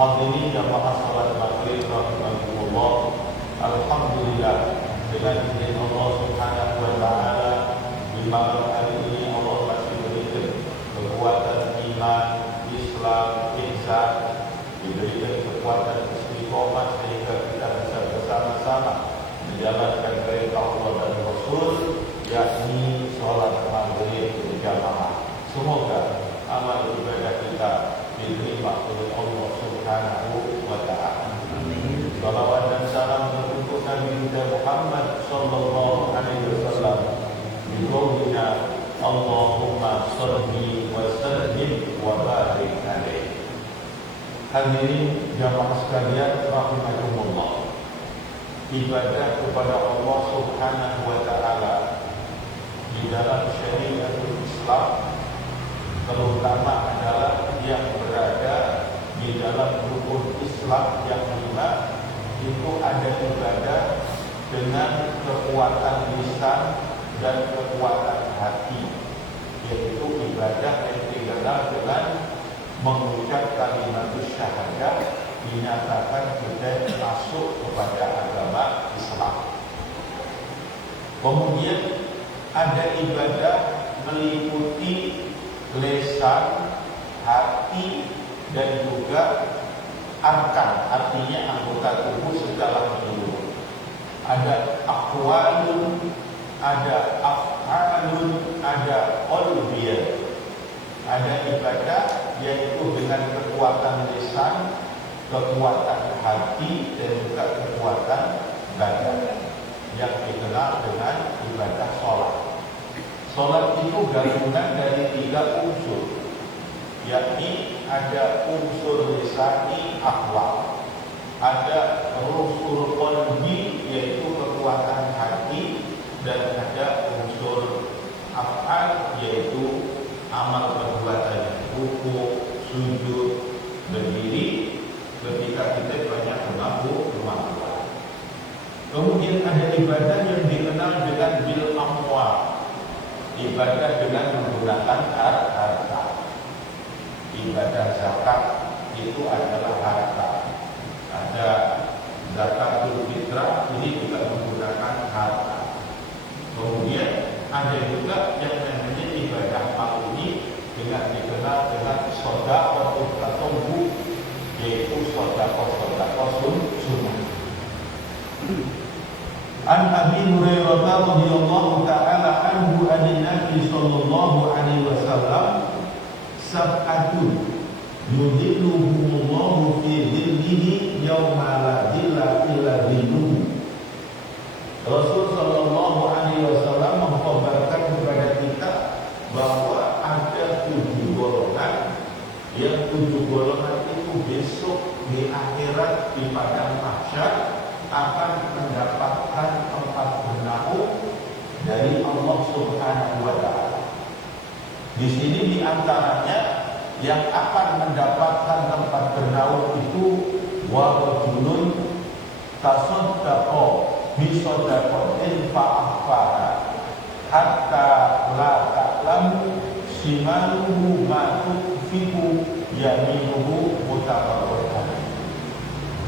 Hadirin jamaah salat maghrib rahimakumullah. Alhamdulillah, dengan izin Allah Subhanahu wa taala di malam hari ini Allah masih berikan kekuatan iman, Islam, ihsan, diberikan kekuatan istiqomah sehingga kita bisa bersama-sama menjalankan perintah Allah dan Rasul, yakni salat maghrib berjamaah. Semoga amal ibadah kita diterima oleh Allah Subhanahu wa ta'ala. Salawat dan salam untuk Nabi Muhammad sallallahu sallallahu alaihi wasallam biqaulina Allahumma shalli wa sallim wa barik alaihi. Hadirin jamaah sekalian rahimakumullah, ibadah kepada Allah Subhanahu wa taala di dalam syariatul Islam terutama adalah yang berada di dalam rukun Islam yang 5 itu ada ibadah dengan kekuatan lisan dan kekuatan hati, yaitu ibadah yang digelar dengan mengucap kalimat syahadat, dinyatakan kita masuk kepada agama Islam. Kemudian ada ibadah meliputi lisan, hati, dan juga arkan, artinya anggota tubuh secara menyeluruh. Ada aqwalun, ada af'alun, ada qalbiyah. Ada ibadah yaitu dengan kekuatan lisan, kekuatan hati, dan juga kekuatan badan yang dikenal dengan ibadah sholat. Sholat itu gabungan dari 3 unsur, yakni ada unsur lisani akhlak, ada unsur qalbi yaitu kekuatan hati, dan ada unsur af'al yaitu amal perbuatan, ruku, sujud, berdiri ketika kita banyak kemampuan. Kemudian ada ibadah yang dikenal dengan bil amwal, ibadah dengan menggunakan harta. Ibadah zakat itu adalah harta. Ada zakatul fitrah, ini juga menggunakan harta. Kemudian ada juga yang namanya ibadah mal ini dengan dikenal dengan sedekah tatawwu, yaitu sedekah sunnah. An Abi Hurairah radhiyallahu ta'ala anhu an-nabi sallallahu alaihi wasallam sab'atun yudhilluhumullahu fi dhillihi yawma la dhilla illa dhilluhu. Rasul sallallahu alaihi wasallam mengkhabarkan kepada kita bahwa ada 7 golongan, yang 7 golongan itu besok di akhirat di padang mahsyar akan mendapatkan tempat bernaung dari Allah Subhanahu wa taala. Di sini di antaranya yang akan mendapatkan tempat bernaung itu wa rajulun tasaddaqa bi sadaqatin fa'afaha hatta la ta'lamu shimaluhu ma tunfiqu yaminuhu mutafaqun.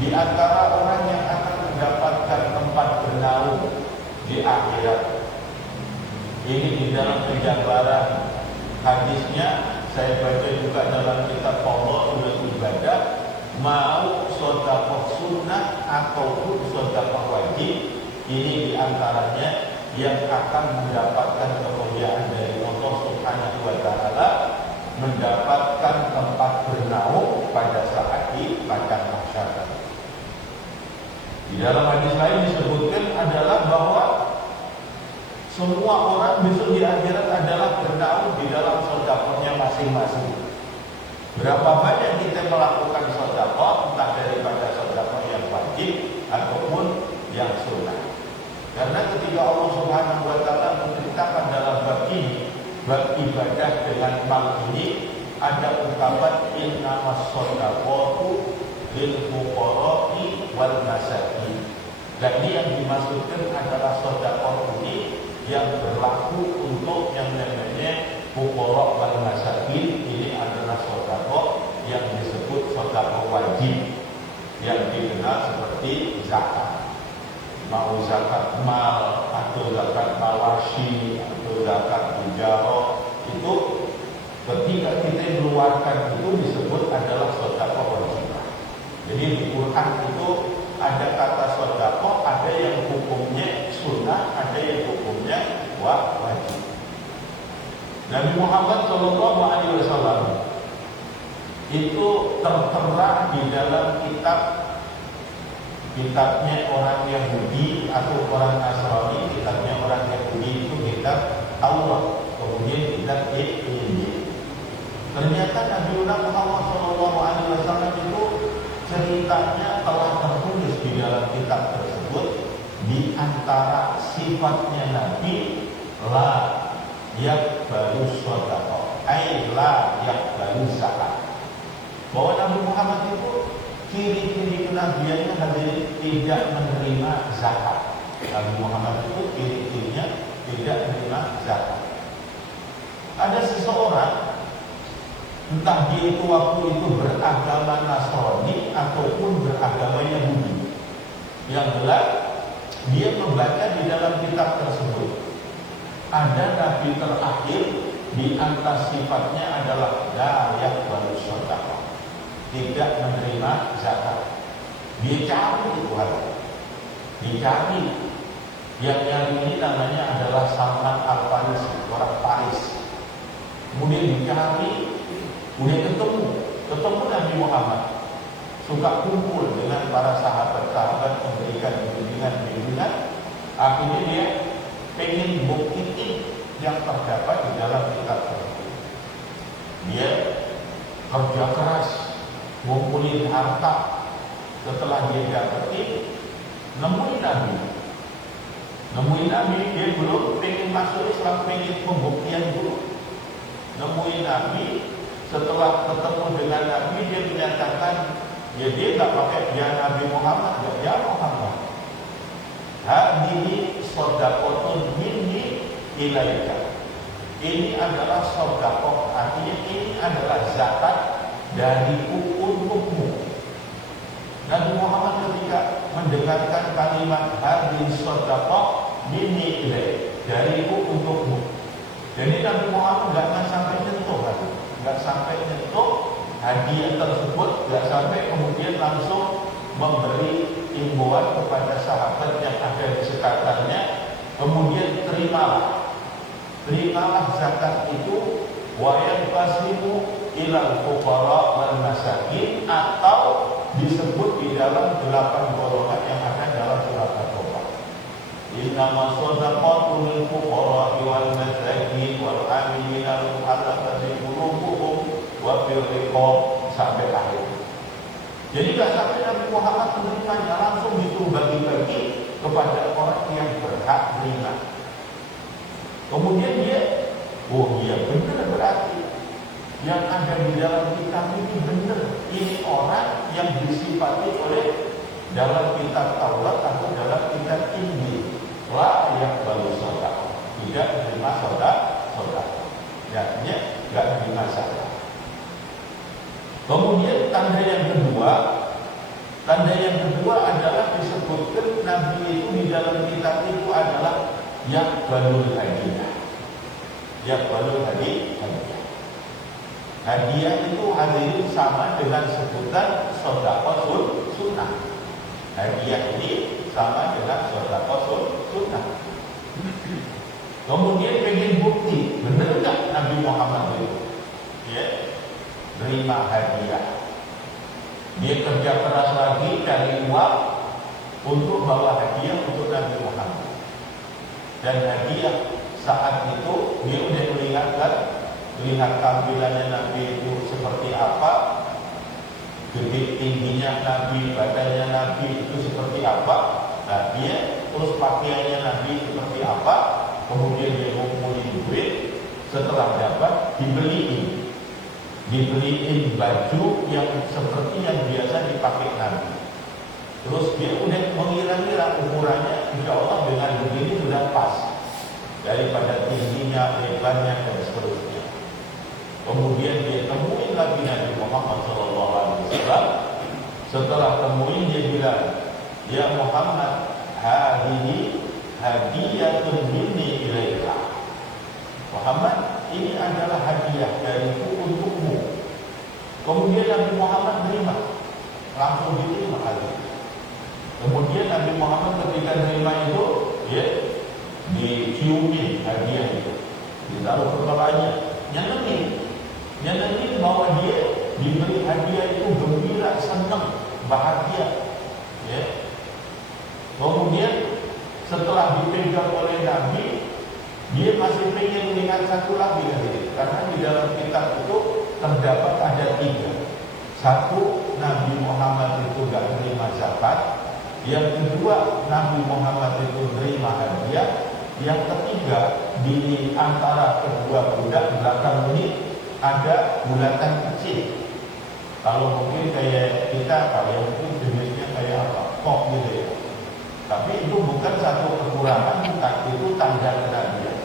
Di antara orang yang akan mendapatkan tempat bernaung di akhirat, ini di dalam penjabaran hadisnya saya baca juga dalam kitab Fadhailul Ibadah, mau sedekah sunnah ataupun sedekah wajib, ini diantaranya yang akan mendapatkan kemuliaan dari Allah Subhanahu wa taala, mendapatkan tempat bernaung pada saat di padang mahsyar. Di dalam hadis lain disebutkan adalah bahwa semua orang besok di akhirat adalah bernaung di dalam sedekahnya masing-masing. Berapa banyak kita melakukan sedekah, entah daripada sedekah yang wajib ataupun yang sunnah. Karena ketika Allah Subhanahu wa taala menceritakan dalam bab ini, bab ibadah dengan mal ini, ada ungkapan innamas shadaqatu lil fuqara'i wal masakin. Dan ini yang dimaksudkan adalah sedekah ini yang berlaku untuk yang namanya fuqara wal masakin. Ini adalah sedekah yang disebut sedekah wajib yang dikenal seperti zakat. Mau zakat mal atau zakat mawashi atau zakat tijarah, itu ketika kita mengeluarkan itu disebut adalah sedekah wajib. Jadi di Quran itu ada kata sedekah, ada yang hukumnya sunnah, ada yang hukumnya wajib. Nabi Muhammad SAW itu tertera di dalam kitab kitabnya orang Yahudi atau orang Nasrani. Kitabnya orang Yahudi itu kitab Taurat, kemudian kitab Injil. Ternyata Nabi Muhammad SAW itu ceritanya telah tertulis di dalam kitab tersebut. Di antara sifatnya Nabi, la yaqbalu shadaqah, ay la yaqbalu zakat. Bahwa Nabi Muhammad itu ciri-ciri kenabiannya hadirin tidak menerima zakat. Nabi Muhammad itu ciri-cirinya tidak menerima zakat. Ada seseorang, entah dia itu waktu itu beragama Nasrani ataupun beragama Yahudi, yang jelas dia membaca di dalam kitab tersebut ada nabi terakhir di antara sifatnya adalah la yaqbalu shadaqah, tidak menerima zakat. Dia cari itu hari, dicari. Yang nyari ini namanya adalah Salman Al-Farisi, orang Paris. Kemudian dicari, kemudian ketemu Nabi Muhammad, suka kumpul dengan para sahabat-sahabat, memberikan bimbingan. Akhirnya dia pengen buktiin yang terdapat di dalam kitab tersebut. Dia kerja keras, ngumpulin harta. Setelah dia dapetin, nemuin Nabi, dia belum pengen masuk Islam, pengen pembuktian dulu. Nemuin Nabi, setelah ketemu dengan Nabi, dia menyatakan, ya dia tak pakai dia Nabi Muhammad, ya Muhammad. Hadhihi shadaqatun minni ilaika. Ini adalah sedekah, artinya ini adalah zakat dariku untukmu. Nabi Muhammad ketika mendengarkan kalimat hadhihi shadaqah minni ilaika, dariku untukmu. Jadi Nabi Muhammad nggak sampai nyentuh hadiah tersebut, nggak sampai kemudian langsung memberi imbauan kepada sahabat yang ada di sekitarnya, kemudian terimalah zakat itu, wa yanqasimu ilal fuqara wal masakin, atau disebut di dalam 8 golongan yang ada dalam surat At-Taubah. Innama shadaqatu lil fuqara wal masakin wal amilina ala qulubuhum wa fil riqab, sampai akhir. Jadi tidak sampai Nabi Muhammad menerimanya, langsung itu bagi-bagi kepada orang yang berhak terima. Kemudian dia, benar berarti yang ada di dalam kitab ini benar. Ini orang yang disifati oleh dalam kitab Taurat atau dalam kitab Injil. La yaqbalu shadaqah, tidak menerima shadaqah. Artinya tidak menerima zakat. Kemudian tanda yang kedua adalah disebutkan Nabi itu di dalam kitab itu adalah yaqbalul hadiah. Yaqbalul hadiah. Hadiah itu hadirin sama dengan sebutan sedekah sunnah. Hadiah ini sama dengan sedekah sunnah. Kemudian pengen bukti, benar nggak Nabi Muhammad itu? Ya, terima hadiah. Dia kerja keras lagi cari uang untuk bawa hadiah untuk Nabi Muhammad. Dan hadiah saat itu dia udah melihat tampilannya Nabi itu seperti apa, gede tingginya Nabi, badannya Nabi itu seperti apa. Nah, dia terus pakaiannya Nabi seperti apa. Kemudian dia ngumpulin duit. Setelah dapat, dibeliin baju yang seperti yang biasa dipakai Nabi. Terus dia udah mengira-ngira ukurannya, insya Allah dengan begini sudah pas, daripada tingginya, lebarnya dan seterusnya. Kemudian dia temuin lagi Nabi Muhammad SAW. Setelah temuin dia bilang, ya Muhammad, hadhihi hadiyatun minni ilaika. Muhammad, ini adalah hadiah dariku untukmu. Kemudian Nabi Muhammad terima, langsung diterima lagi. Kemudian Nabi Muhammad ketika terima itu, ya, diciumin hadiah itu, ditaruh ke kepalanya, nyenengin bahwa dia diberi hadiah itu gembira, senang, bahagia. Ya. Kemudian setelah dipegang oleh Nabi, dia masih ingin melihat satu lagi karena di dalam kitab itu terdapat ada 3. Satu, Nabi Muhammad itu gak menerima zakat. Yang kedua, Nabi Muhammad itu menerima hadiah. Yang ketiga, di antara kedua budak belakang ini ada bulatan kecil. Kalau mungkin kayak kita, kayak mungkin jenisnya kayak apa? Kok gitu ya. Tapi itu bukan satu kekurangan, tapi itu tanda kenabian.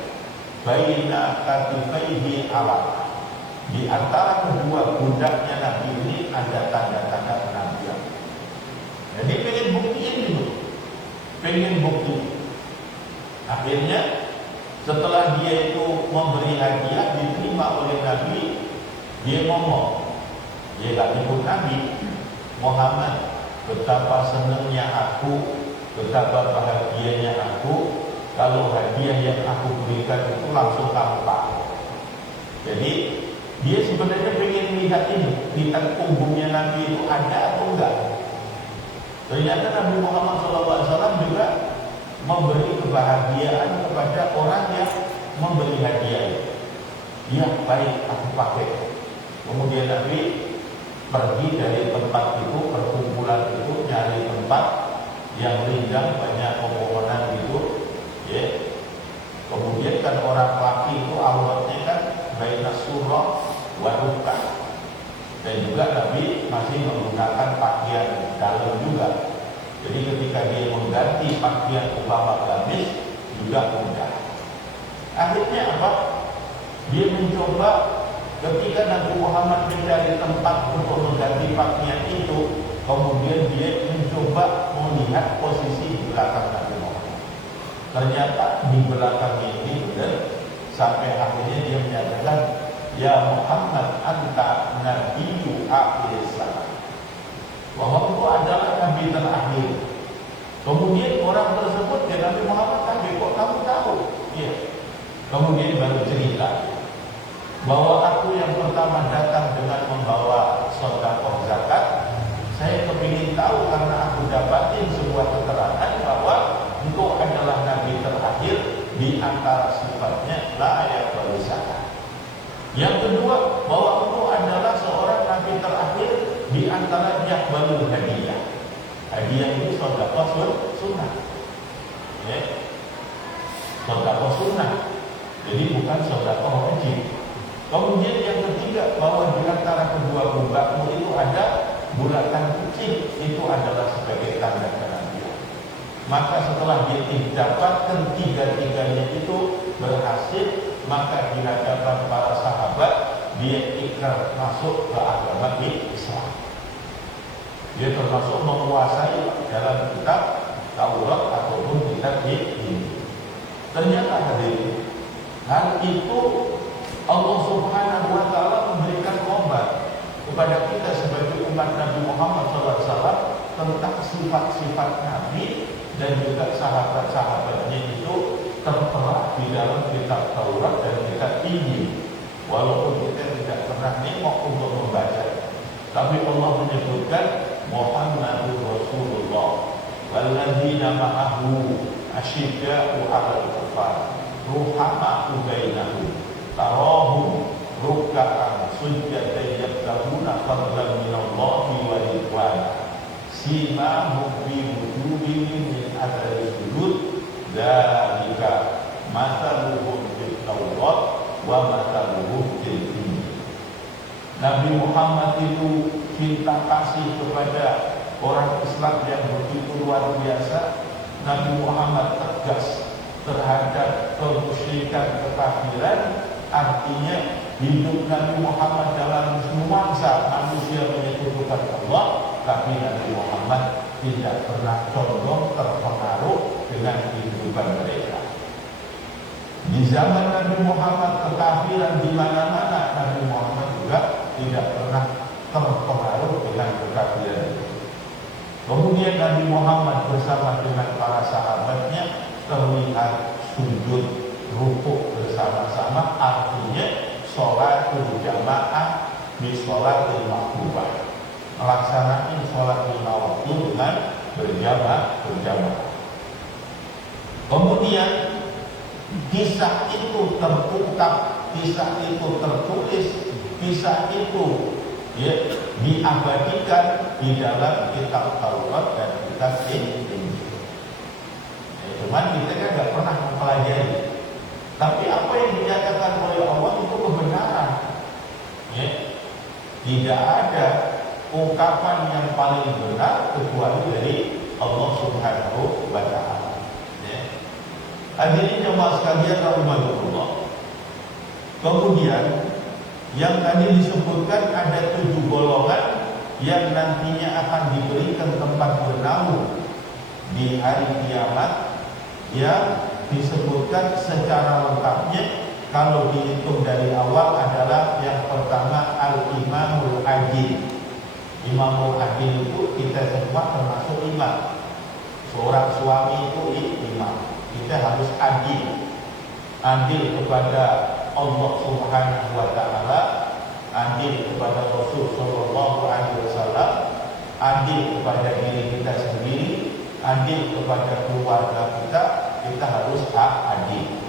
Baina katifaihi alat. Di antara kedua pundaknya Nabi ini ada tanda-tanda kenabian. Jadi pengen buktiin dulu, pengen bukti. Akhirnya setelah dia itu memberi hadiah diterima oleh Nabi, dia ngomong, dia gak nyebut Nabi Muhammad, betapa senangnya aku, betapa bahagianya aku kalau hadiah yang aku berikan itu langsung kamu pakai. Jadi dia sebenarnya pengen lihat ini, lihat punggungnya Nabi itu ada atau enggak. Ternyata Nabi Muhammad SAW juga memberi kebahagiaan kepada orang yang memberi hadiah. Ya baik, aku pakai. Kemudian Nabi pergi dari tempat itu, perkumpulan itu, nyari tempat yang rindang, banyak pepohonan gitu, ya. Kemudian kan orang laki itu auratnya kan baina surah wa rukbah. Dan juga Nabi masih menggunakan pakaian dalam juga. Jadi ketika dia mengganti pakaian umpama gamis juga mudah. Akhirnya apa? Dia mencoba ketika Nabi Muhammad mencari tempat untuk mengganti pakaian itu, kemudian dia mencoba melihat posisi di belakang Nabi Muhammad. Ternyata di belakang ini benar, sampai akhirnya dia menyatakan, ya Muhammad anta nabiyyu akhir zaman. Bahwa itu adalah Nabi terakhir. Kemudian orang tersebut, ya Nabi Muhammad tadi, kok kamu tahu? Ya. Kemudian baru cerita bahwa aku yang pertama datang dengan membawa sedekah zakat. Saya kepingin tahu karena aku dapatin sebuah keterangan bahwa engkau adalah Nabi terakhir, di antara sifatnya la yaqbalu zakat. Yang kedua, bahwa engkau adalah seorang Nabi terakhir di antara yaqbalu hadiah. Hadiah itu sedekah sunnah. Ya. Sedekah sunnah. Jadi bukan sedekah wajib. Kemudian yang ketiga, bahwa di antara kedua bumbakmu itu ada bulatan kecil, itu adalah sebagai tanda kenabian. Maka setelah dia didapatkan tiga-tiganya itu berhasil, maka di hadapan para sahabat dia ikrar masuk ke agama Islam. Dia termasuk menguasai dalam kitab Taurat ataupun kitab ini. Ternyata hal itu Allah Subhanahu wa Ta'ala memberikan obat kepada kita sebagai umat Nabi Muhammad SAW tentang sifat-sifat Nabi dan juga sahabat-sahabatnya itu tertera di dalam kitab Taurat dan kitab Injil. Walaupun kita tidak pernah nengok untuk membaca, tapi Allah menyebutkan Muhammadur Rasulullah walladzina ma'ahu asyidda'u 'alal kuffar ruhama'u bainahum tarahum ruk'an sujjadan yabtaguna fadlan minallahi wa ridwana simahum fi wujuhihim min athari sujud dzalika mathaluhum fit Taurat wa mathaluhum fil Injil. Nabi Muhammad itu cinta kasih kepada orang Islam yang begitu luar biasa. Nabi Muhammad tegas terhadap kemusyrikan, kekafiran. Artinya hidup Nabi Muhammad dalam nuansa manusia menyekutukan Allah, tapi Nabi Muhammad tidak pernah condong terpengaruh dengan kehidupan mereka. Di zaman Nabi Muhammad kekafiran di mana-mana, Nabi Muhammad juga tidak pernah terpengaruh dengan kekafiran. Kemudian Nabi Muhammad bersama dengan para sahabatnya terlihat sujud rukuk bersama-sama, artinya sholatul jamaah di sholatul maktubah, melaksanakan sholat lima waktu dengan berjamaah. Kemudian kisah itu terungkap, kisah itu tertulis, kisah itu ya, diabadikan di dalam kitab Taurat dan kitab Injil. Cuman kita kan nggak pernah mempelajari. Tapi apa yang dinyatakan oleh Allah itu kebenaran. Ya. Tidak ada ungkapan yang paling benar kecuali dari Allah Subhanahu wa Ta'ala. Ya. Hadirin jemaah sekalian rahimakumullah. Kemudian yang tadi disebutkan ada 7 golongan yang nantinya akan diberikan tempat bernaung di hari kiamat, yang disebutkan secara lengkapnya kalau dihitung dari awal adalah yang pertama Al-Imamul Adil. Imamul Adil itu kita semua termasuk imam. Seorang suami itu imam. Kita harus adil. Adil kepada Allah Subhanahu wa Ta'ala, adil kepada Rasul sallallahu alaihi wasallam, adil kepada diri kita sendiri, adil kepada keluarga kita. Kita harus adil.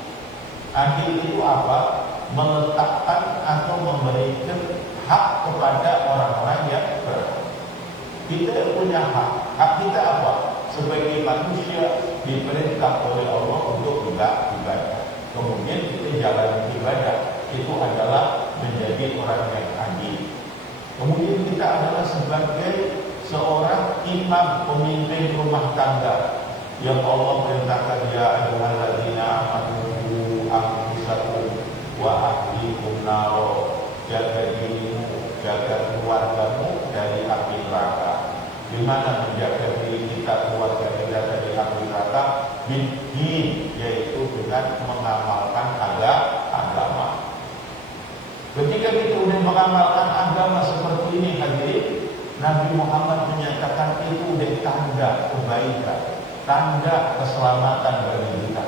Adil itu apa? Meletakkan atau memberikan hak kepada orang-orang yang berhak. Kita punya hak. Hak kita apa? Sebagai manusia diperintah oleh Allah untuk ibadah. Kemudian kita jalan ibadah. Itu adalah menjadi orang yang adil. Kemudian kita adalah sebagai seorang imam, pemimpin rumah tangga yang Allah perintahkan, ya ayyuhalladzina amanu anfusakum wa ahlikum naro, jaga dirimu, jaga keluargamu dari api neraka. Di mana menjaga diri kita, keluarga kita dari api neraka? Bidin, yaitu dengan mengamalkan agama. Ketika kita sudah mengamalkan agama seperti ini, hadirin, Nabi Muhammad menyatakan itu udah tanda kebaikan, tanda keselamatan bagi kita.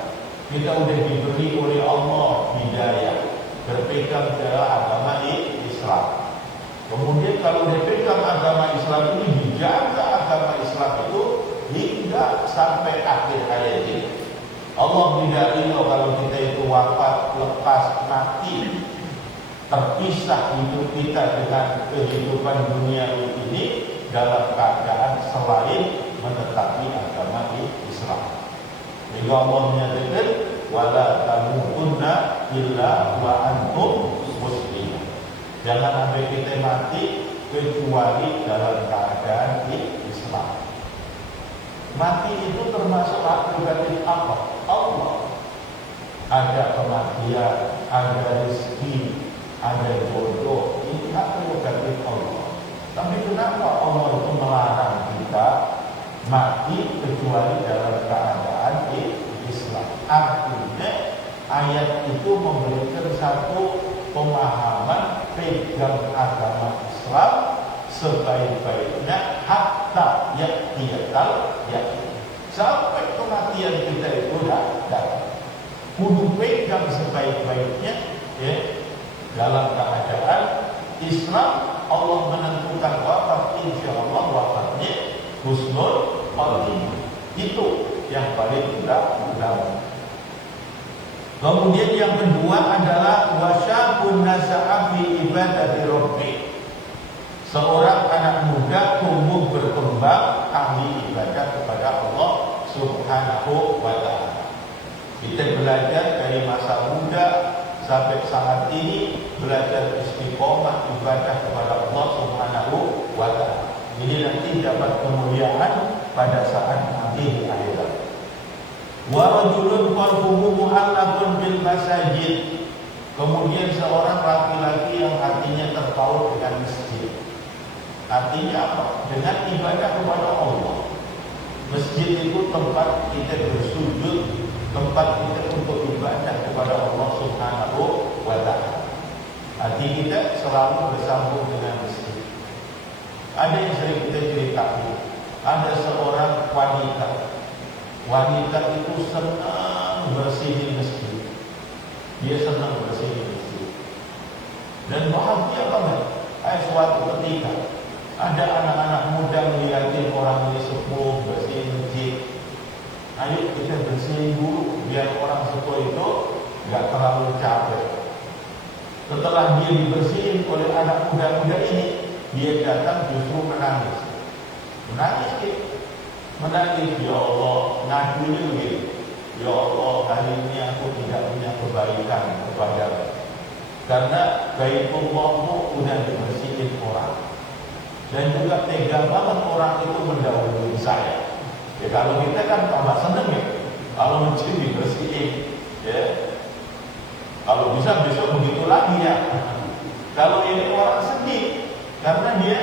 Kita udah diberi oleh Allah hidayah, berpegang dalam agama Islam. Kemudian kalau dipegang agama Islam ini, dijaga agama Islam itu hingga sampai akhir hayat ini. Allah tidak ridho kalau kita itu wafat, lepas, mati, terpisah hidup kita dengan kehidupan dunia ini dalam keadaan selain menetapi agama Islam. Jadi Allah menyatakan wala tamutunna illa wa antum muslimun. Jangan sampai kita mati kecuali dalam keadaan Islam. Mati itu termasuk hak prerogatif apa? Allah. Ada kematian, ada rezeki, ada jodoh, ini hak prerogatif Allah. Tapi kenapa Allah itu melarang kita mati kecuali dalam keadaan Islam? Artinya ayat itu memberikan satu pemahaman pegang agama Islam sebaik-baiknya hatta yaqiyatal yaqin. Sampai kematian kita itu datang. Kudu pegang sebaik-baiknya ya. Dalam keadaan Islam, Allah menentukan wafat, insya Allah wafatnya husnul khotimah. Itu yang paling utama. Kemudian yang kedua adalah wasyabun nasa'a fi ibadati rabbih. Seorang anak muda tumbuh berkembang ahli ibadah kepada Allah Subhanahu wa Ta'ala. Kita belajar dari masa muda sampai saat ini, belajar istiqomah ibadah kepada Allah Subhanahu wa Ta'ala. Ini nanti dapat kemuliaan pada saat nanti di akhirat. Wa rajulun qalbuhu mu'allaqun bil masajid. Kemudian seorang laki-laki yang hatinya terpaut dengan masjid. Artinya apa? Dengan ibadah kepada Allah. Masjid itu tempat kita bersujud, tempat kita untuk ibadah kepada Allah Subhanahu wa Ta'ala. Hati kita selalu bersambung dengan masjid. Ada yang sering kita ceritakan, ada seorang wanita. Wanita itu senang bersihin masjid. Dia senang bersihin masjid. Dan bahagia banget. Suatu ketika ada anak-anak muda melihatin orang ini sepuh bersihin masjid. ayo kita bersihin dulu biar orang Seto itu nggak terlalu capek. Setelah dia dibersihin oleh anak muda-muda ini, dia datang justru menangis. Menangis, ya Allah, ngadunya begini, ya Allah, hari ini aku tidak punya kebaikan kepadamu, karena Baitullah-Mu udah dibersihin orang, dan juga tega banget orang itu mendahului saya. Ya kalau kita kan tambah seneng ya, kalau masjid dibersihin, ya. Kalau bisa besok begitu lagi ya. Kalau ini orang sedih karena dia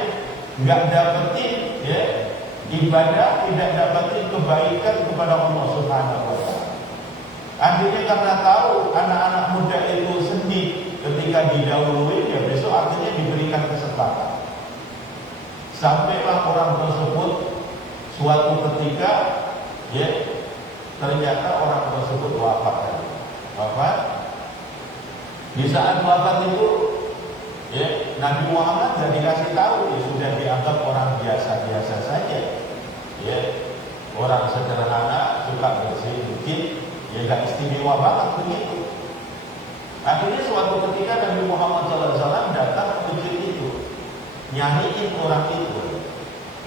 nggak dapetin ya ibadah, tidak dapetin kebaikan kepada Allah Subhanahu wa Ta'ala. Akhirnya karena tahu anak-anak muda itu sedih ketika didahului, ya besok akhirnya diberikan kesempatan. Sampailah orang tersebut suatu ketika ya ternyata orang tersebut wafat. Di saat wafat itu ya, Nabi Muhammad tidak dikasih tahu, ya, sudah dianggap orang biasa-biasa saja, ya, orang sederhana, suka bersih masjid, ya nggak istimewa banget begitu. Akhirnya suatu ketika Nabi Muhammad SAW datang ke masjid itu, nyariin orang itu,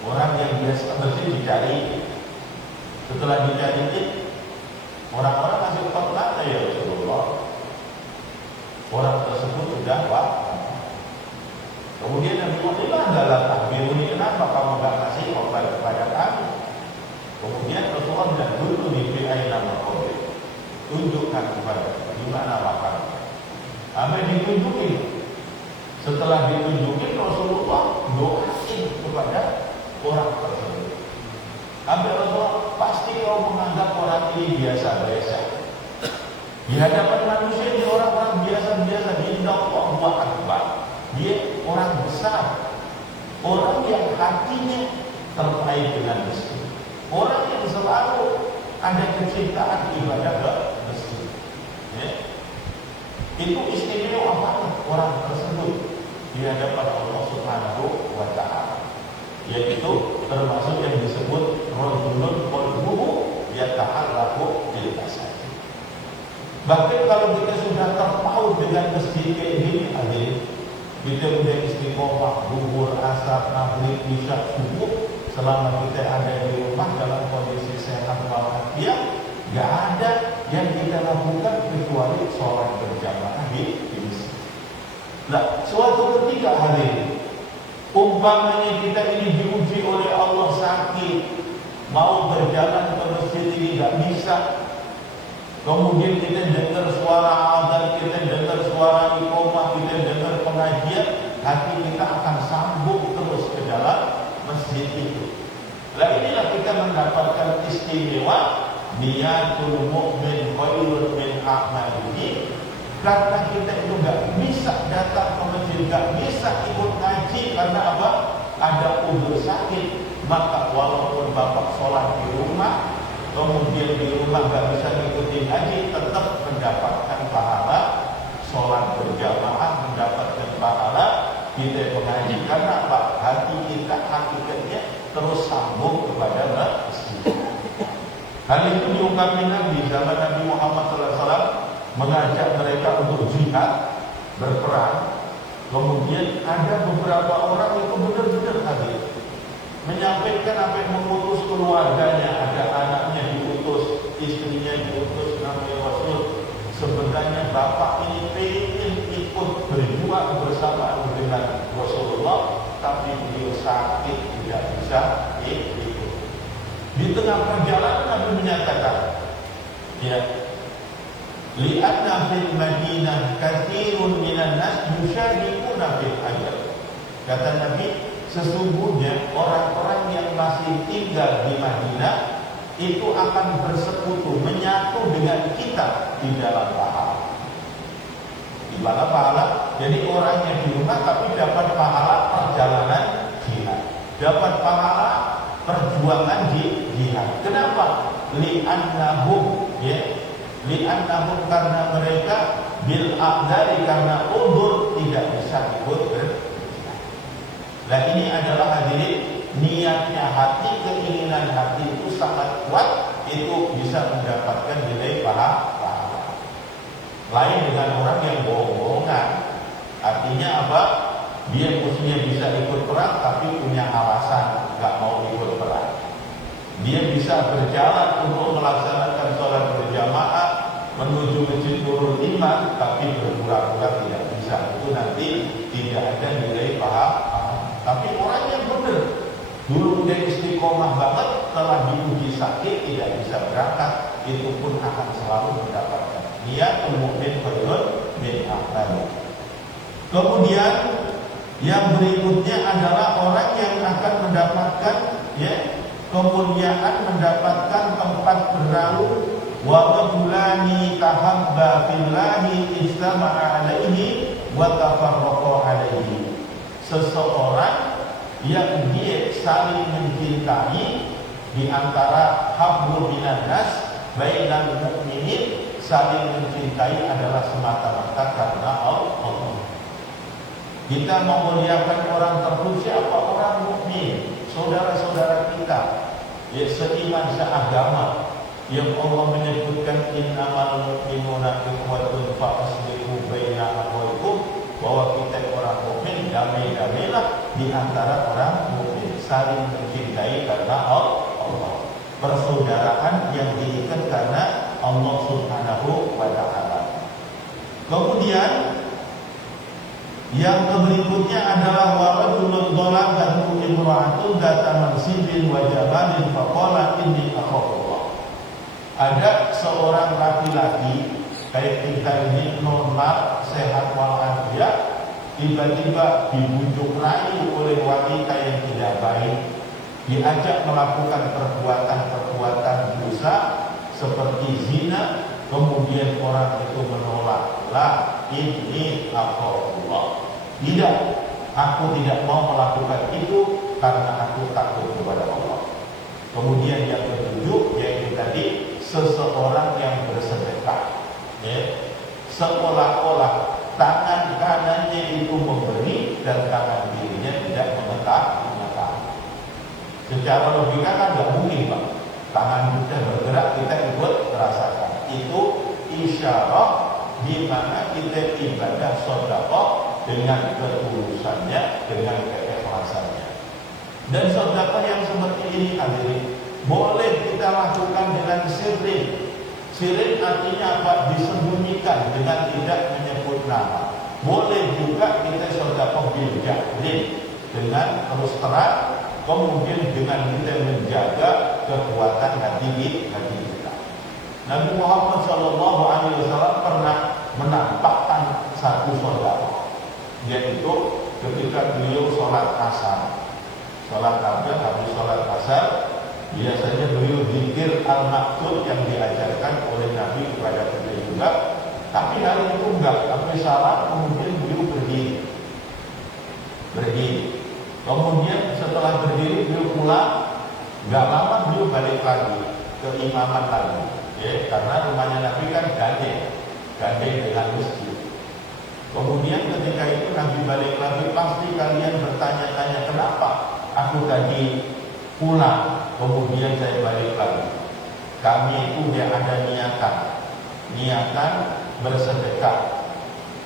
orang yang biasa bersih dicari. Setelah dicariin, orang-orang masih berkata, ya Rasulullah, orang tersebut sudah wafat. Kemudian Nabi Muhammad adalah takbiruni, kenapa kamu gak kasih obat kepada kami? Kemudian Rasulullah bilang, dulu di aina maqabir, tunjukkan kepada di mana wafatnya. Sampai ditunjukin. Setelah ditunjukin, Rasulullah doain kepada orang tersebut. Sampai Rasulullah, pasti kau menganggap orang ini biasa-biasa. Di hadapan manusia ini orang-orang biasa-biasa, dia Allahu Akbar. Dia orang besar, orang yang hatinya terkait dengan masjid, orang yang selalu ada kecintaan ibadah ke masjid. Ya. Itu istimewa banget orang tersebut di hadapan Allah Subhanahu wa Ta'ala. Yaitu termasuk yang disebut rajulun qalbuhu yata'allaqu bil masajid. Bahkan kalau kita sudah terpaut dengan masjid kayak gini, kita udah istiqomah, zuhur, asar, maghrib, isya, subuh, selama kita ada di rumah dalam kondisi sehat walafiat, nggak ada yang kita lakukan kecuali sholat berjamaah di masjid. Nah, suatu ketika umpamanya kita ini diuji oleh Allah sakit, mau berjalan ke masjid ini nggak bisa. Kemudian kita dengar suara azan, kita dengar suara iqamah, kita dengar pengajian, hati kita akan sambung terus ke dalam masjid itu. Nah inilah kita mendapatkan istimewa niatul mu'min khairun min a'malihi. Karena kita itu nggak bisa datang ke masjid, nggak bisa ikut ngaji karena apa? Ada udzur sakit, maka walaupun bapak sholat di rumah, kemudian di rumah gak bisa ngikutin haji, tetap mendapatkan pahala sholat berjamaah, mendapatkan pahala kita mengaji. Karena apa? Hati kita hakikatnya terus sambung kepada masjid. Hal itu diungkapkan Nabi zaman Nabi Muhammad SAW mengajak mereka untuk jihad, berperang. Kemudian ada beberapa orang itu benar-benar hadir, menyampaikan apa yang mengutus keluarganya, ada anaknya diutus, istrinya diutus, namanya Rasul. Sebenarnya bapak ini ingin ikut berjuang bersama dengan Rasulullah, tapi beliau sakit tidak bisa ikut. Di tengah perjalanan Nabi menyatakan, ya, li'anna fil Madinah katsirun minan nas yusyariquna fil hajj. Kata Nabi, sesungguhnya orang-orang yang masih tinggal di Madinah itu akan bersekutu, menyatu dengan kita di dalam pahala. Di mana pahala? Jadi orangnya di rumah tapi dapat pahala perjalanan jihad, dapat pahala perjuangan di jihad. Kenapa? Li'annahum, ya, li'annahum karena mereka bil aqdari, karena udzur tidak bisa ikut. Nah ini adalah hadirin, niatnya hati, keinginan hati itu sangat kuat, itu bisa mendapatkan nilai pahala. Lain dengan orang yang bohong-bohongan. Artinya apa? Dia mestinya bisa ikut perang tapi punya alasan nggak mau ikut perang. Dia bisa berjalan untuk melaksanakan sholat berjamaah menuju Masjid Nurul Iman tapi berpura-pura tidak bisa. Itu nanti tidak ada nilai pahala. Tapi orang yang benar, dulu dia istiqomah banget, setelah diuji sakit tidak bisa berangkat, itu pun akan selalu mendapatkan niat mukmin khairun min amal. Kemudian yang berikutnya adalah orang yang akan mendapatkan kemuliaan, mendapatkan tempat bernaung. Wa rajulani tahabba fillahi istama'a alaihi wa tafarraqa alaihi. Seseorang yang dia saling mencintai di antara hablum minan nas bainal mu'minin, saling mencintai adalah semata-mata karena Allah. Kita memuliakan orang tertentu, siapa? Orang mukmin, saudara-saudara kita, ya seiman seagama, yang Allah menyebutkan innamal mu'minuna ikhwatun fa aslihu baina akhawaykum, bahwa kita orang mukmin damai-damailah di antara orang mukmin, saling mencintai karena Allah. Persaudaraan yang diikat karena Allah Subhanahu wa taala. Kemudian yang berikutnya adalah warajulun dhalaqatu imra'atun dzata mansibin wa jamalin faqala inni akhafullah. Ada seorang laki-laki kayak kita ini normal, sehat walafiat, tiba-tiba dibujuk rayu oleh wanita yang tidak baik, diajak melakukan perbuatan-perbuatan dosa seperti zina, kemudian orang itu menolak, la inni akhafullah. Tidak, aku tidak mau melakukan itu karena aku takut kepada Allah. Kemudian yang ketujuh yaitu tadi seseorang yang bersedekah, seolah-olah tangan kanannya itu memberi dan tangan kirinya tidak mengetahui. Secara logika kan nggak mungkin, Pak. Tangan kita bergerak, kita ikut merasakan. Itu isyarat di mana kita ibadah sedekah dengan ketulusannya, dengan keikhlasannya. Dan sedekah yang seperti ini hadirin boleh kita lakukan dengan sirrin. Sirrin artinya apa? Disembunyikan dengan tidak menyebut nama. Boleh juga kita sedekah bil jahrin, dengan terus terang, kemudian dengan kita menjaga kekuatan hati kita. Nabi Muhammad SAW pernah menampakkan satu sedekah, yaitu ketika beliau sholat asar. Sholat asar, habis sholat asar, biasanya beliau zikir al-maktub yang diajarkan oleh Nabi kepada kita juga. Tapi hari itu enggak, tapi salat, kemudian beliau berdiri. Kemudian setelah berdiri beliau pulang, enggak lama beliau balik lagi ke imaman lagi, karena rumahnya Nabi kan gandeng dengan masjid. Kemudian ketika itu Nabi balik lagi, pasti kalian bertanya-tanya kenapa aku tadi pulang, kemudian saya balik lagi. Kami itu dia ada niatan bersedekah.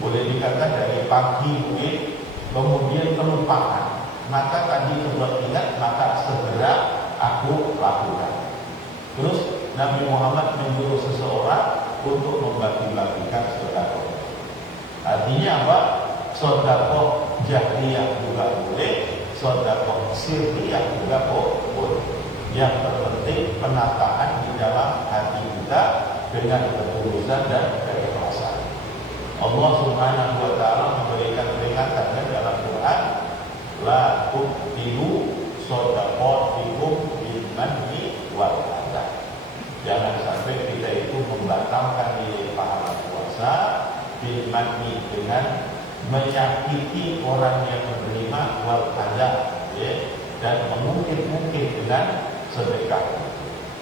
Boleh dikatakan dari pagi mungkin, kemudian kelupaan. Maka tadi kebetulan ingat, maka segera aku lakukan. Terus Nabi Muhammad menyuruh seseorang untuk membagi-bagikan sedekah. Artinya apa? Sedekah jahriyah juga boleh, sedekah sirriyah juga boleh. Yang terpenting penataan di dalam hati kita dengan ketulusan dan keikhlasan. Allah Subhanahu wa taala memberikan peringatannya dalam Quran, la tubtilu shadaqatikum bil manni wal adha. Jangan sampai kita itu membatalkan nilai pahala puasa bil manni, dengan menyakiti orang yang menerima wal adha, dan mungkin dengan sedekah.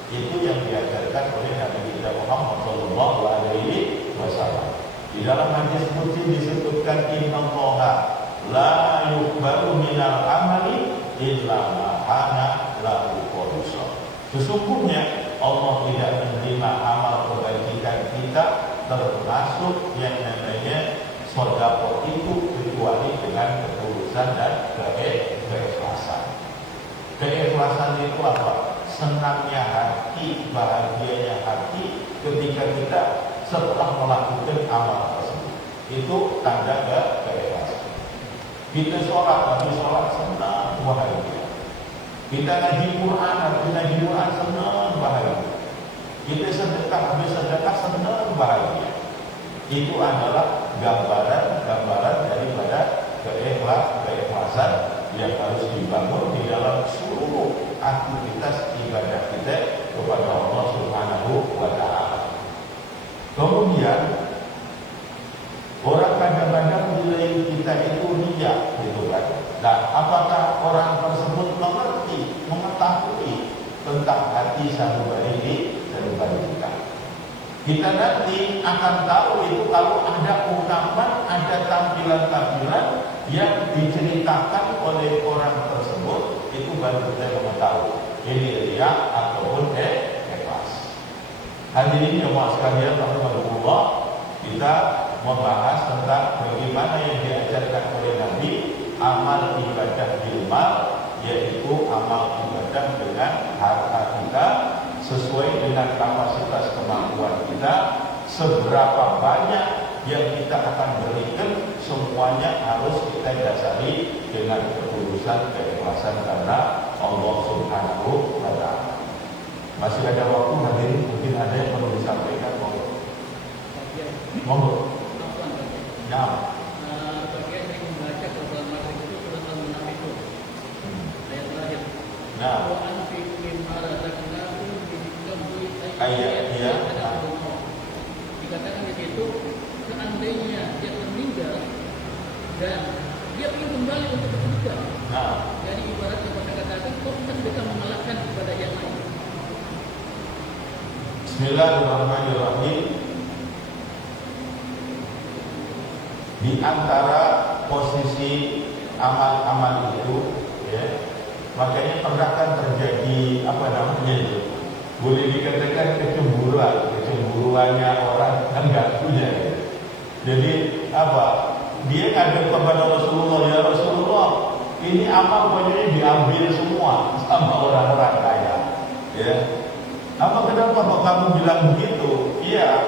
Itu yang diajarkan oleh Nabi kita Muhammad sallallahu alaihi wasallam. Di dalam hadis qudsi disebutkan innallaha la yuqbalu minal amali illa ma kana lahu qursa. Sesungguhnya Allah tidak menerima amal kebajikan kita, termasuk yang namanya sedekah itu, kecuali dengan ketulusan dan keikhlasan. Keikhlasan itu apa? Senangnya hati, bahagianya hati ketika kita setelah melakukan amal tersebut. Itu tanda keikhlasan. Kita sholat, habis sholat senang, bahagia. Kita ngaji Quran, habis ngaji Quran senang, bahagia. Kita sedekah, habis sedekah senang, bahagia. Itu adalah gambaran daripada keikhlasan yang harus dibangun di dalam seluruh aktivitas ibadah kita kepada Allah Subhanahu wa Ta'ala. Kemudian orang kadang-kadang nilai kita itu riya, gitu kan. Dan apakah orang tersebut mengetahui tentang hati sanubari kita? Kita nanti akan tahu itu kalau ada ungkapan, ada tampilan-tampilan yang diceritakan oleh orang tersebut, itu baru kita mengetahui ini riya ataupun ikhlas. Hadirin jemaah sekalian rahimakumullah, kita membahas tentang bagaimana yang diajarkan oleh Nabi amal ibadah bil mal, yaitu amal ibadah dengan harta kita sesuai dengan kapasitas kemampuan kita. Seberapa banyak yang kita akan berikan, semuanya harus kita dasari dengan ketulusan, keikhlasan karena Allah Subhanahu wa Ta'ala. Masih ada waktu, hadirin, mungkin ada yang perlu disampaikan. Monggo. Ya. Terkait dengan membaca beberapa materi itu surat Al-Munafiqun ayat terakhir. Nah. Ayat dia. Dikatakan di situ, seandainya dia meninggal dan dia ingin kembali untuk bersedekah. Nah. Jadi ibaratnya pada katakan, kok sedekah mengalahkan kepada yang lain. Bismillahirrahmanirrahim. Di antara posisi amal-amal itu, ya, makanya pernah kan terjadi apa namanya itu, boleh dikatakan kecemburuannya orang kan nggak punya, ya. Jadi apa? Dia ngadu kepada Rasulullah, ya Rasulullah, ini amal pokoknya diambil semua sama orang-orang kaya, ya. Apa kenapa kok kamu bilang begitu? Iya,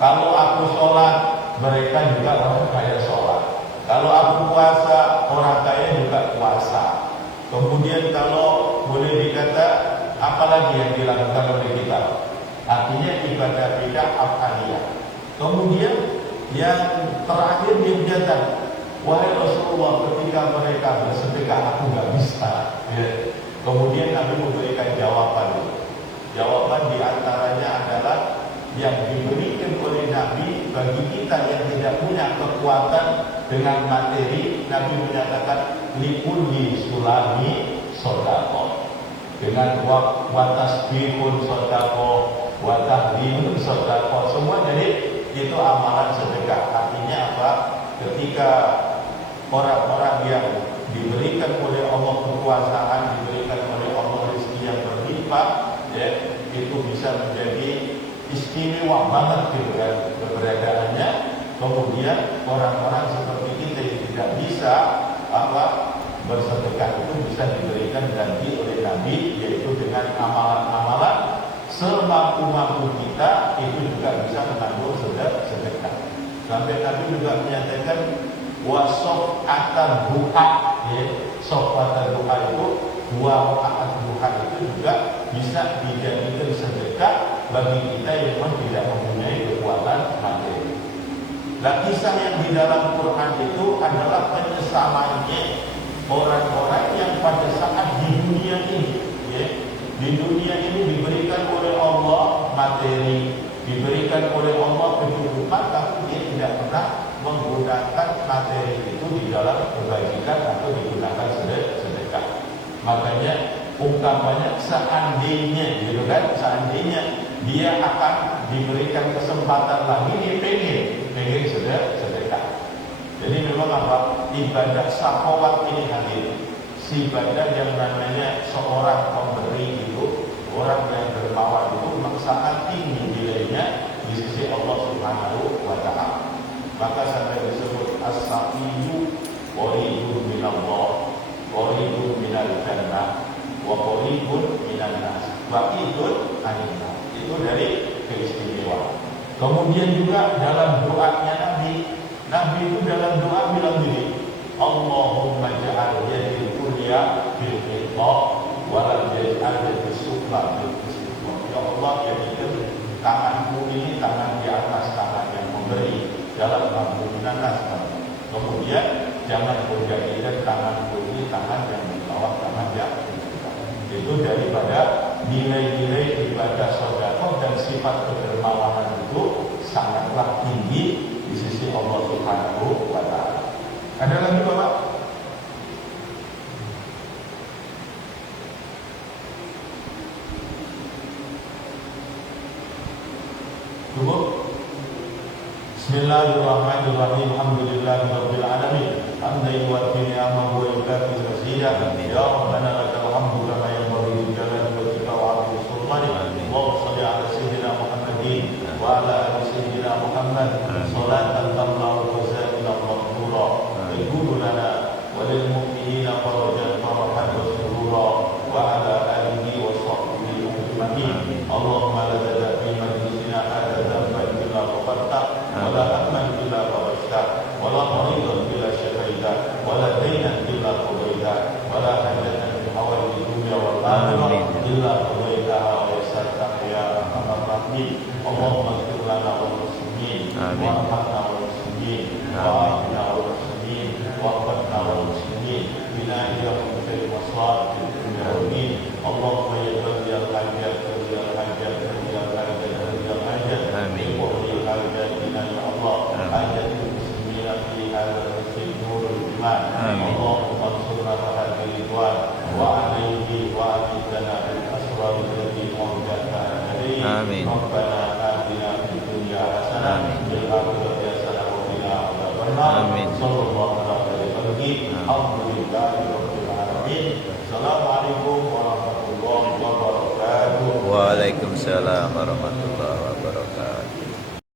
kalau aku sholat, mereka juga orang kaya sholat. Kalau aku puasa, orang kaya juga puasa. Kemudian kalau boleh dikata, apalagi yang dilakukan oleh kita? Artinya ibadah bidah afaliyah. Kemudian yang terakhir dia berkata, wahai Rasulullah, ketika mereka bersedekah aku nggak bisa. Ya. Kemudian Nabi memberikan jawaban. Jawaban diantaranya adalah yang diberikan oleh Nabi bagi kita yang tidak punya kekuatan dengan materi. Nabi menyatakan likulli sulami sodaqah, dengan watasbihun sodaqah, watahlimun sodaqah, semua jadi itu amalan sedekah. Artinya apa? Ketika orang-orang yang diberikan oleh Allah kekuasaan, diberikan oleh Allah rezeki yang berlimpah, ya, itu bisa menjadi istimewa banget gitu kan keberadaannya. Kemudian orang-orang seperti kita yang tidak bisa bersedekah itu bisa diberikan ganti oleh Nabi, yaitu dengan amalan-amalan semampu-mampu kita, itu juga bisa menanggung sedekah. Sampai Nabi juga menyatakan wasof atar buha, ya, sof atar buha itu 2 rakaat duha itu juga bisa dijadikan sedekah bagi kita yang memang tidak mempunyai kekuatan materi. Dan kisah yang di dalam Quran itu adalah penyesalannya orang-orang yang pada saat di dunia ini, ya, di dunia ini diberikan oleh Allah materi, diberikan oleh Allah kehidupan, tapi dia tidak pernah menggunakan materi itu di dalam kebajikan atau digunakan sedekah. Makanya ungkapannya seandainya, gitu kan, seandainya dia akan diberikan kesempatan lagi, dia pengen sedekah. Jadi memang apa? Ibadah syahwat ini hadir. Si ibadah yang namanya seorang pemberi itu, orang yang dermawan itu sangat tinggi nilainya di sisi Allah Subhanahu wa taala. Maka sampai disebut as-saqiyyu qaribun minallah, qaribun minal jannah, wa qaribun minan nas, ba'idun anin nar. Itu dari keistimewaan. Kemudian juga dalam doanya Nabi itu dalam doa bilang gini, Allahumma ja'al yadil ulya bil qita wa la ja'al yadil sufla bil qista. Ya Allah, jadikan tanganku ini tangan di atas tangan yang memberi dalam mengampunan nas. Kemudian jangan kau jadikan tanganku ini tangan yang di bawah tangan yang memberi. Itu daripada nilai-nilai ibadah sedekah dan sifat kedermawanan itu sangatlah tinggi di sisi Allah Subhanahu wa taala. Ada lagi Bapak? Cukup? Bismillahirrahmanirrahim. Alhamdulillahirabbil alamin. Hamdan yuwaffi ni'amahu wa yukafi mazidah. Ya Rabbana lakal hamdu kama yanbaghi li jalali wajhika wa 'azimi sultanik. Allahumma shalli 'ala sayyidina Muhammadin wa 'ala ali sayyidina Muhammad. Salatan tamla'u khazaina maghfura. Ighfir lana wa lil mu'minina farajan farahan wa surura wa 'ala alihi wa sahbihi ajma'in. Allahumma la tad'a fi majlisina hadha dhanban illa ghafarta wa la hamman illa farajta wa la maridan illa shafaita wa la daynan illa qadaita wa la hajatan min hawaiji dunya wal akhirah illa qadaitaha wa yassartaha ya arhamar rahimin. Allahumma ighfir lana wal muslimin warhamna wal muslimin wa afina wal muslimin wa aghfirna wal muslimin bina iyahum fil masalih fid dunya wal din. Allahumma ya qadiyal hajat qadiyal hajat qadiyal hajat qadiyal hajat amin. Qadiyal hajat bina ya Allah hajatul muslimin fi hadzal masjid nurul iman. Allahumma ansurna hadhihi ridwan wa alayhi wa amitana bil asrar allati mawjadna alayhi. Amin. Rabbana atina fid dunya hasanah fil akhirati hasanah wa qina adzabannar. Amin. Sallallahu alaihi wa sallam. Alhamdulillahi rabbil alamin. Assalamualaikum warahmatullahi wabarakatuh. Waalaikumsalam warahmatullahi wabarakatuh.